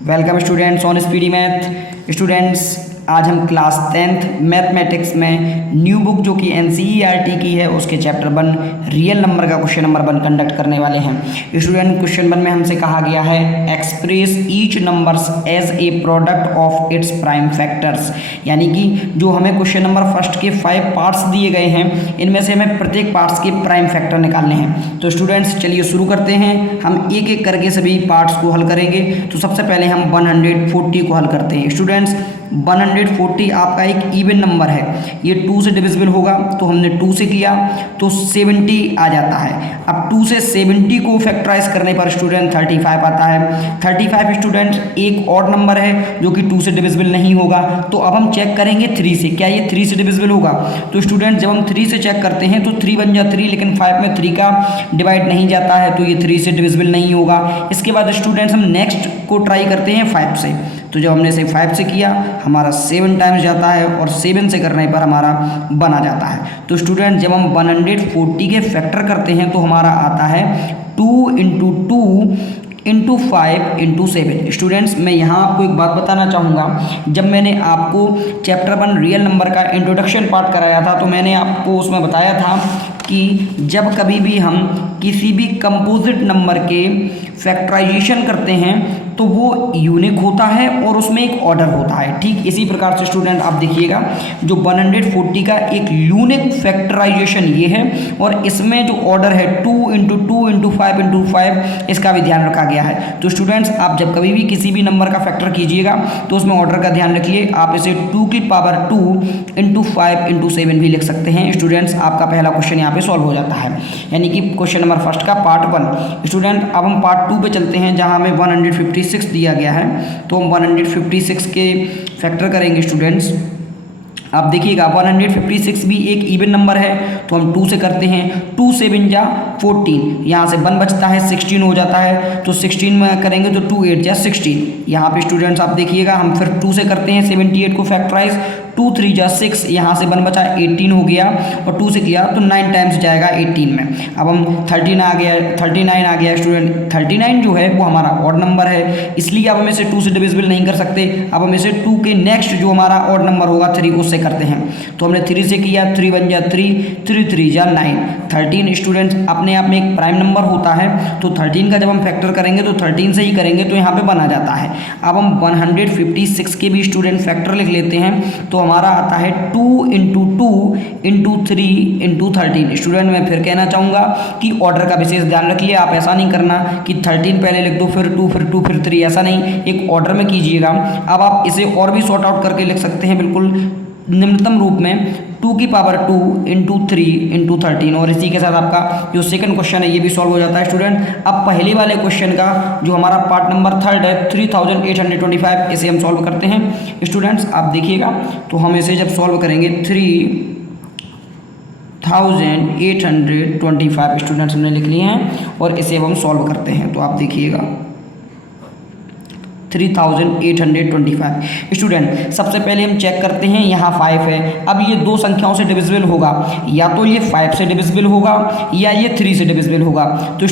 Welcome students on speedy math. Students आज हम class 10th mathematics में न्यू बुक जो कि NCERT की है उसके चैप्टर 1 रियल नंबर का क्वेश्चन नंबर 1 कंडक्ट करने वाले हैं। स्टूडेंट क्वेश्चन 1 में हमसे कहा गया है express each numbers as a product of its prime factors, यानी कि जो हमें क्वेश्चन नंबर फर्स्ट के 5 पार्ट्स दिए गए हैं इनमें से हमें प्रत्येक पार्ट्स के प्राइम फैक्टर निकालने हैं। तो स्टूडेंट्स चलिए शुरू करते हैं। हम एक एक करके सभी पार्ट्स को हल करेंगे। तो सबसे पहले हम 140 को हल करते हैं। स्टूडेंट्स 140 आपका एक इवन नंबर है, ये 2 से डिविजिबल होगा तो हमने 2 से किया तो 70 आ जाता है। अब 2 से 70 को फैक्टराइज करने पर स्टूडेंट 35 आता है। 35 स्टूडेंट एक और नंबर है जो कि 2 से डिविजिबल नहीं होगा। तो अब हम चेक करेंगे 3 से, क्या ये 3 से डिविजिबल होगा? तो स्टूडेंट जब हम 3 से चेक करते हैं तो 3 बन जा 3, लेकिन 5 में 3 का डिवाइड नहीं जाता है तो ये 3 से डिविजिबल नहीं होगा। इसके बाद स्टूडेंट्स हम नेक्स्ट को ट्राई करते हैं 5 से। तो जब हमने इसे 5 से किया हमारा 7 टाइम्स जाता है और 7 से करने पर हमारा बन आ जाता है। तो स्टूडेंट जब हम 140 के फैक्टर करते हैं तो हमारा आता है 2 इंटू 2 इंटू 5 इंटू 7। स्टूडेंट्स मैं यहाँ आपको एक बात बताना चाहूँगा, जब मैंने आपको चैप्टर 1 रियल नंबर का इंट्रोडक्शन पार्ट कराया था तो मैंने आपको उसमें बताया था कि जब कभी भी हम किसी भी कंपोजिट नंबर के फैक्टराइजेशन करते हैं तो वो यूनिक होता है और उसमें एक ऑर्डर होता है। ठीक इसी प्रकार से स्टूडेंट आप देखिएगा जो 140 का एक यूनिक फैक्टराइजेशन ये है और इसमें जो ऑर्डर है 2 इंटू 2 इंटू 5 इंटू 5 इसका भी ध्यान रखा गया है। तो स्टूडेंट्स आप जब कभी भी किसी भी नंबर का फैक्टर कीजिएगा तो उसमें ऑर्डर का ध्यान रखिए। आप इसे 2 की पावर 2 इंटू 5 इंटू 7 भी लिख सकते हैं। स्टूडेंट्स आपका पहला क्वेश्चन यहाँ पे सॉल्व हो जाता है, यानी कि क्वेश्चन नंबर फर्स्ट का पार्ट 1। स्टूडेंट अब हम पार्ट 2 पे चलते हैं जहाँ हमें 156 दिया गया है। तो हम 156 के फैक्टर करेंगे। स्टूडेंट्स आप देखिएगा 156 भी एक इवन नंबर है तो हम 2 से करते हैं। 2 से 7 जा 14, यहाँ से 1 बचता है 16 हो जाता है। तो 16 में करेंगे तो 2 8 जा 16। यहाँ पे स्टूडेंट्स आप देखिएगा हम फिर 2 से करते हैं 78 को फैक्टराइज। 2 3 जा 6, यहाँ से 1 बचा 18 हो गया और 2 से किया तो 9 टाइम्स जाएगा 18 में। अब हम 39 आ गया स्टूडेंट। 39 जो है वो हमारा ऑड नंबर है, इसलिए अब हम इसे 2 से डिविजिबल नहीं कर सकते। अब हम इसे 2 के नेक्स्ट जो हमारा ऑड नंबर होगा 3 उससे करते हैं। तो हमने 3 से किया, 3 1 जा 3, 3 3 जा 9। 13 स्टूडेंट्स अपने आप में एक प्राइम नंबर होता है तो 13 का जब हम फैक्टर करेंगे तो 13 से ही करेंगे तो यहाँ पे बना जाता है। अब हम 156 के भी स्टूडेंट फैक्टर लिख लेते हैं तो हमारा आता है 2 इंटू 2 इंटू 3 इंटू 13। स्टूडेंट मैं फिर कहना चाहूँगा कि ऑर्डर का विशेष ध्यान रखिए। आप ऐसा नहीं करना कि 13 पहले लिख दो फिर 2 फिर 2 फिर 3, ऐसा नहीं, एक ऑर्डर में कीजिएगा। अब आप इसे और भी सॉर्ट आउट करके लिख सकते हैं बिल्कुल निम्नतम रूप में 2 की पावर 2 इंटू 3 इंटू 13। और इसी के साथ आपका जो सेकंड क्वेश्चन है ये भी सॉल्व हो जाता है। स्टूडेंट अब पहले वाले क्वेश्चन का जो हमारा पार्ट नंबर 3 है 3825, इसे हम सॉल्व करते हैं। स्टूडेंट्स आप देखिएगा तो हम इसे जब सॉल्व करेंगे 3825 स्टूडेंट्स हमने लिख लिए हैं और इसे अब हम सॉल्व करते हैं। तो आप देखिएगा 3825। स्टूडेंट सबसे पहले हम चेक करते हैं, यहाँ 5 है। अब ये 2 संख्याओं से डिविजिबल होगा, या तो ये 5 से डिविजिबल होगा या ये 3 से डिविजिबल होगा। तो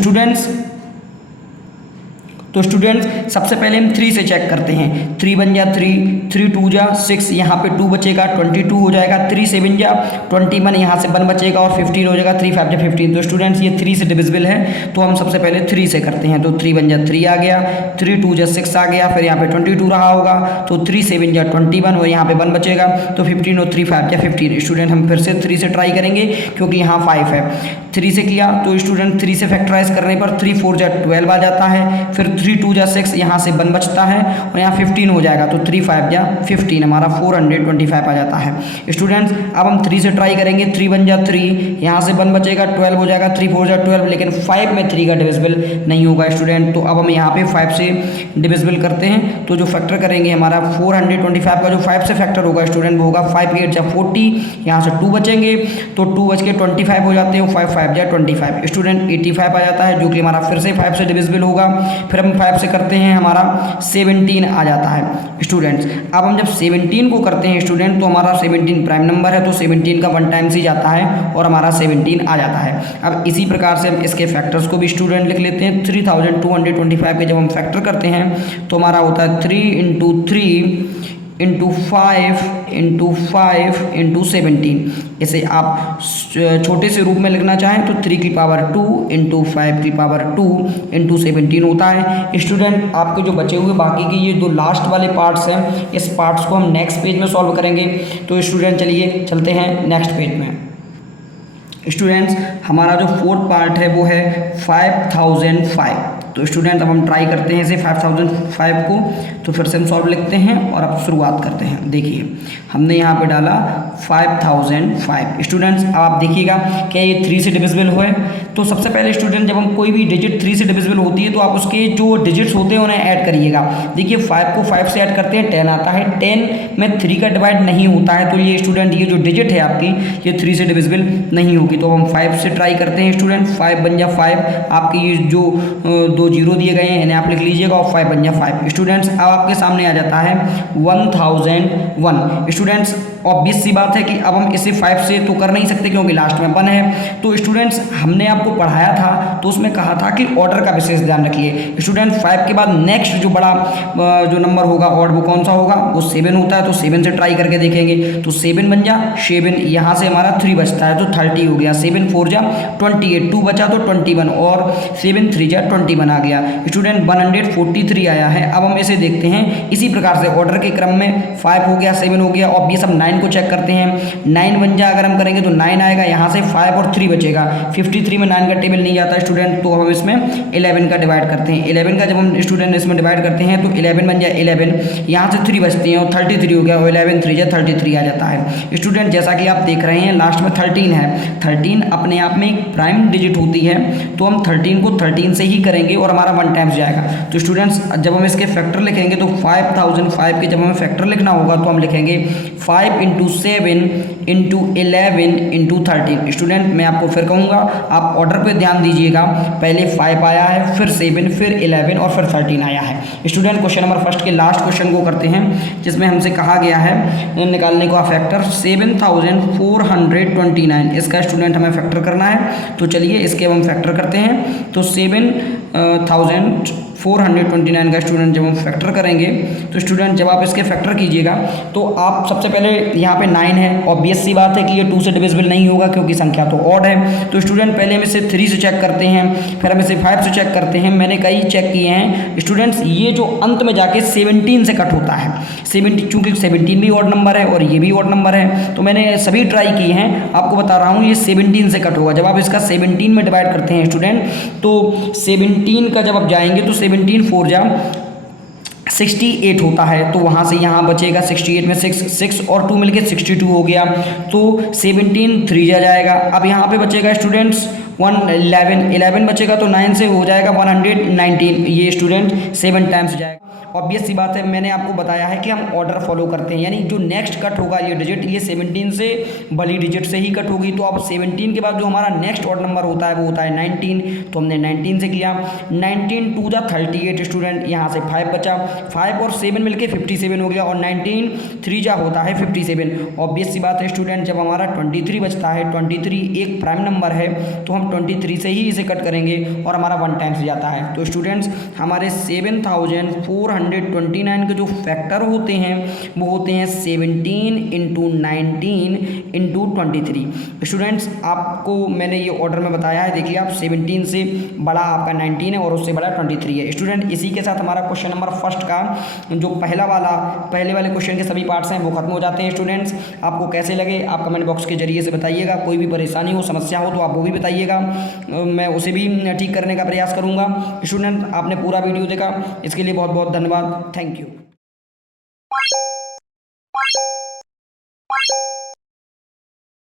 स्टूडेंट्स सबसे पहले हम 3 से चेक करते हैं। 3 1 जा 3, 3 2 जा 6, यहाँ पे 2 बचेगा 22 हो जाएगा। 3 7 जा 21, यहाँ से 1 बचेगा और 15 हो जाएगा। 3 5 जा 15। तो स्टूडेंट्स ये 3 से डिविजिबल है तो हम सबसे पहले 3 से करते हैं। तो 3 1 जा 3 आ गया, 3 2 जा 6 आ गया, फिर यहाँ पे 22 रहा होगा तो 3 7 जा 21 और यहाँ पे 1 बचेगा तो 15 और 3 5 जा 15। स्टूडेंट हम फिर से 3 से ट्राई करेंगे क्योंकि यहाँ 5 है। 3 से किया तो स्टूडेंट 3 से फैक्टराइज करने पर 3 4 जा 12 आ जाता है, फिर 3 2 जा 6, यहाँ से 1 बचता है और यहाँ 15 हो जाएगा तो 3 5 जा 15, हमारा 425 आ जाता है। स्टूडेंट्स अब हम 3 से ट्राई करेंगे। 3 1 जा 3, यहाँ से 1 बचेगा 12 हो जाएगा। 3 4 जा 12, लेकिन 5 में 3 का डिविजिबल नहीं होगा स्टूडेंट। तो अब हम यहाँ पे 5 से डिविजिबल करते हैं तो जो फैक्टर करेंगे हमारा 425 का जो 5 से फैक्टर होगा स्टूडेंट वो होगा 5 8 जा 40, यहाँ से 2 बचेंगे तो 2 बच के 25 हो जाते हैं। 5 5 जा 25 स्टूडेंट 85 आ जाता है जो कि हमारा फिर से 5 से डिविजिबल होगा। फिर हम हम 5 से करते हैं हमारा 17 आ जाता है स्टूडेंट्स। अब हम जब 17 को करते हैं स्टूडेंट तो हमारा 17 प्राइम नंबर है, तो 17 का 1 टाइम्स ही जाता है और हमारा 17 आ जाता है। अब इसी प्रकार से हम इसके फैक्टर्स को भी स्टूडेंट लिख लेते हैं। 3225 के जब हम फैक्टर करते हैं तो हमारा होता है 3 इंटू 3 इंटू 5 इंटू 17। इसे आप छोटे से रूप में लिखना चाहें तो 3 की पावर 2 इंटू 5 की पावर 2 इंटू 17 होता है। स्टूडेंट आपके जो बचे हुए बाकी के ये दो लास्ट वाले पार्ट्स हैं, इस पार्ट्स को हम नेक्स्ट पेज में सॉल्व करेंगे। तो स्टूडेंट चलिए चलते हैं नेक्स्ट पेज में। स्टूडेंट्स हमारा जो फोर्थ पार्ट है वो है 5005। तो स्टूडेंट अब हम ट्राई करते हैं इसे 5005 को, तो फिर से हम सॉल्व लिखते हैं और अब शुरुआत करते हैं। देखिए हमने यहाँ पे डाला 5005। स्टूडेंट्स अब आप देखिएगा क्या ये 3 से डिविजिबल हुए। तो सबसे पहले स्टूडेंट जब हम कोई भी डिजिट 3 से डिविजिबल होती है तो आप उसके जो डिजिट्स होते हैं उन्हें ऐड करिएगा। देखिए 5 को 5 से ऐड करते हैं 10 आता है, 10 में 3 का डिवाइड नहीं होता है, तो ये स्टूडेंट ये जो डिजिट है आपकी ये 3 से डिविजिबल नहीं होगी। तो हम 5 से ट्राई करते हैं स्टूडेंट। 5 बन जा 5, आपकी ये जो 2 जीरो दिए गए हैं इन्हें आप लिख लीजिएगा और 5 बन जा 5। स्टूडेंट्स अब आपके सामने आ जाता है 1001। स्टूडेंट्स ऑब्वियस सी बात है कि अब हम इसे 5 से तो कर नहीं सकते क्योंकि लास्ट में 1 है। तो स्टूडेंट्स हमने आपको पढ़ाया था तो उसमें कहा था कि ऑर्डर का विशेष ध्यान रखिए। स्टूडेंट 5 के बाद नेक्स्ट जो बड़ा जो नंबर होगा ऑड वो कौन सा होगा, वो 7 होता है। तो 7 से ट्राई करके देखेंगे तो 7 बन जा 7, यहाँ से हमारा 3 बचता है तो 30 हो गया। 7 4 जा 28, 2 बचा तो 21 और 7 3 जा 21 आ गया। स्टूडेंट 143 आया है। अब हम इसे देखते हैं इसी प्रकार से ऑर्डर के क्रम में 5 हो गया, 7 हो गया। ऑब्वियस अब 9 को चेक करते हैं। 9 बन जा अगर हम करेंगे तो 9 आएगा, यहाँ से 5 और 3 बचेगा। 53 में 9 का टेबल नहीं जाता स्टूडेंट, तो हम इसमें 11 का डिवाइड करते हैं। 11 का जब हम स्टूडेंट इसमें डिवाइड करते हैं तो 11 बन जाए 11, यहाँ से 3 बचते हैं और 33 हो गया और 11 3 जा 33 आ जाता है। स्टूडेंट जैसा कि आप देख रहे हैं लास्ट में 13 है। 13 अपने आप में एक प्राइम डिजिट होती है, तो हम 13 को 13 से ही करेंगे और हमारा 1 टाइम्स जाएगा। तो स्टूडेंट्स जब हम इसके फैक्टर लिखेंगे तो 5005 के जब हमें फैक्टर लिखना होगा तो हम लिखेंगे 5 इंटू 7 इंटू 11 इंटू 13। स्टूडेंट मैं आपको फिर कहूँगा आप ऑर्डर पे ध्यान दीजिएगा। पहले 5 आया है, फिर 7, फिर 11 और फिर 13 आया है। स्टूडेंट क्वेश्चन नंबर फर्स्ट के लास्ट क्वेश्चन को करते हैं जिसमें हमसे कहा गया है निकालने को फैक्टर 7429। इसका स्टूडेंट हमें फैक्टर करना है, तो चलिए इसके हम फैक्टर करते हैं। तो 7429 का स्टूडेंट जब हम फैक्टर करेंगे तो स्टूडेंट जब आप इसके फैक्टर कीजिएगा तो आप सबसे पहले यहाँ पे 9 है। ऑब्वियस सी बात है कि ये 2 से डिविजिबल नहीं होगा क्योंकि संख्या तो ऑड है। तो स्टूडेंट पहले हम इसे 3 से चेक करते हैं, फिर हम इसे 5 से चेक करते हैं। मैंने कई चेक किए हैं स्टूडेंट्स, ये जो अंत में जाके 17 से कट होता है। 17 चूँकि 17 भी ऑड नंबर है और ये भी ऑड नंबर है, तो मैंने सभी ट्राई किए हैं, आपको बता रहा हूँ ये 17 से कट होगा। जब आप इसका 17 में डिवाइड करते हैं स्टूडेंट तो 17 का जब आप जाएंगे तो 17 4 जा 68 होता है, तो वहाँ से यहाँ बचेगा 68 में 6 और 2 मिलके 62 हो गया। तो 17 3 जा जाएगा। अब यहाँ पे बचेगा स्टूडेंट्स 11 बचेगा, तो 9 से हो जाएगा 119। ये स्टूडेंट 7 टाइम्स जाएगा। ऑब्वियस सी बात है, मैंने आपको बताया है कि हम ऑर्डर फॉलो करते हैं, यानी जो नेक्स्ट कट होगा ये डिजिट ये 17 से बड़ी डिजिट से ही कट होगी। तो अब 17 के बाद जो हमारा नेक्स्ट ऑड नंबर होता है वो होता है 19। तो हमने 19 से किया। 19 2 जा 38 स्टूडेंट, यहाँ से 5 बचा। 5 और 7 मिलके 57 हो गया और 19 3 जा होता है 57। ऑब्वियस सी बात है स्टूडेंट, जब हमारा 23 बचता है, 23 एक प्राइम नंबर है, तो हम 23 से ही इसे कट करेंगे और हमारा 1 टाइम्स जाता है। तो स्टूडेंट्स हमारे 7429 के जो फैक्टर होते हैं वो होते हैं 17 इंटू 19 इंटू 23। स्टूडेंट्स आपको मैंने ये ऑर्डर में बताया है, देखिए आप 17 से बड़ा आपका 19 है और उससे बड़ा 23 है। स्टूडेंट इसी के साथ हमारा क्वेश्चन नंबर फर्स्ट का जो पहले वाले क्वेश्चन के सभी पार्ट्स हैं वो खत्म हो जाते हैं। स्टूडेंट्स आपको कैसे लगे आप कमेंट बॉक्स के जरिए से बताइएगा। कोई भी परेशानी हो, समस्या हो तो आप वो भी बताइएगा, मैं उसे भी ठीक करने का प्रयास करूँगा। स्टूडेंट आपने पूरा वीडियो देखा, इसके लिए बहुत बहुत धन्यवाद। Thank you.